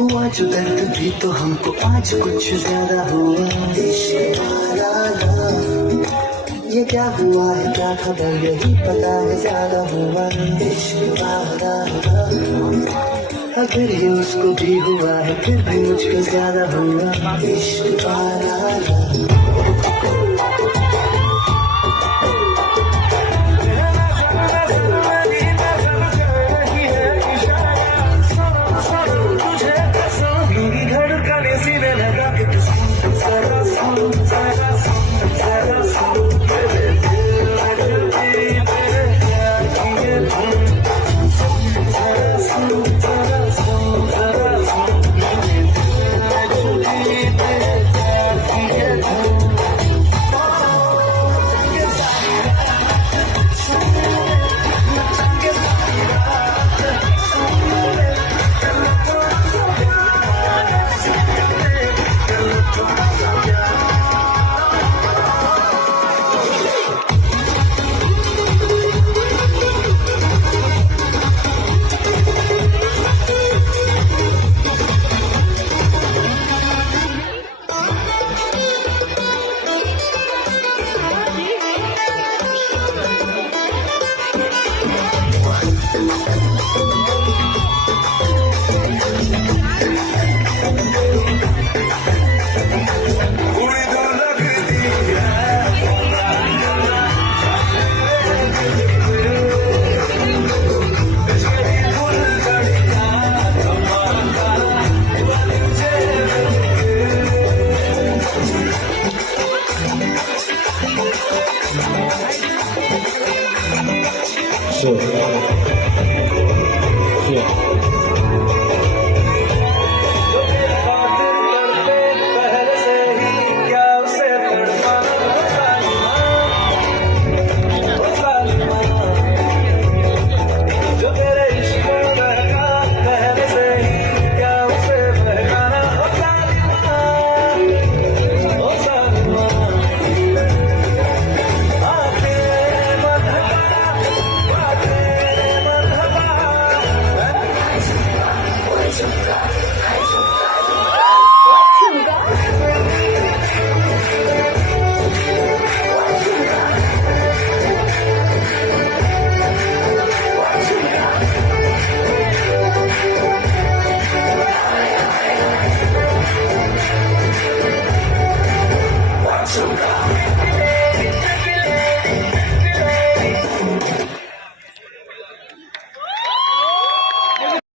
हुआ जो दर्द भी तो हमको आज कुछ ज्यादा हुआ। इश्क वाला ये क्या हुआ है क्या खबर यही पता है ज्यादा हुआ। इश्क वाला अगर ये उसको भी हुआ है फिर भी मुझको ज्यादा हुआ। इश्क वाला